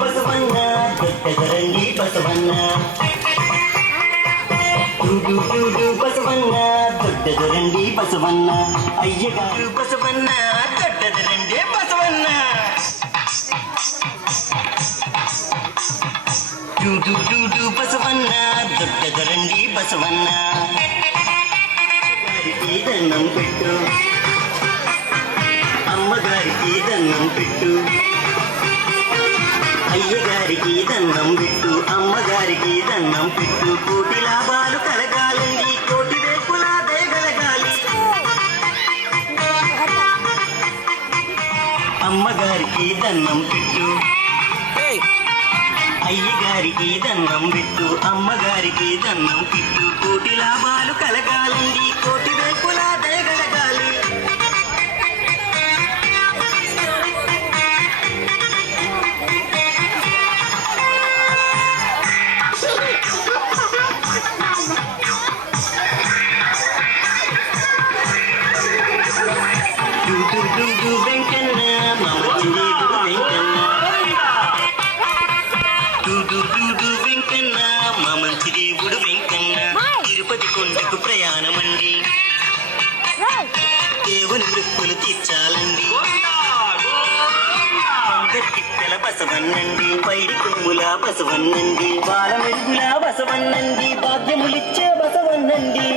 ಬಸವಣ್ಣ ದೊಡ್ಡದರಂಗಿ ಬಸವಣ್ಣ ಬಸವಣ್ಣ ದೊಡ್ಡದರಂಗಿ ಬಸವಣ್ಣ ಅಯ್ಯಗಾರು ಬಸವಣ್ಣ ದೊಡ್ಡದರಂಗಿ ಬಸವಣ್ಣ ಬಸವಣ್ಣ ದೊಡ್ಡದರಂಗಿ ಬಸವಣ್ಣ దండం పెట్టు అమ్మగారికి దండం పెట్టు అయ్యగారికి దండం పెట్టు అమ్మగారికి దండం పెట్టు కోటి లాభాలు కలగాలండి కోటి రేపులా దయగలగాలి అమ్మగారికి దండం పెట్టు అయ్యగారికి దండం పెట్టు అమ్మగారికి దండం పెట్టు కోటి లాభాలు కలగాలండి కోటి రేపులా దయగలగాలి వెంకన్న మమచిరేవుడు వెంకన్న మమంచిరేవుడు వెంకన్న తిరుపతి కొండకు ప్రయాణమండి దేవుని వృత్తులు తీర్చాలండి కిట్టల బసవన్నండి పైడి కొమ్ముల బసవన్నండి బాల మెరుగుల బసవన్నండి భాగ్యములిచ్చే బసవన్నండి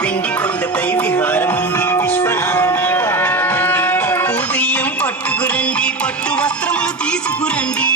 పిండి కొండపై విహారముంది విశ్వనాథుని బియ్యం పట్టుకురండి పట్టు వస్త్రములు తీసుకురండి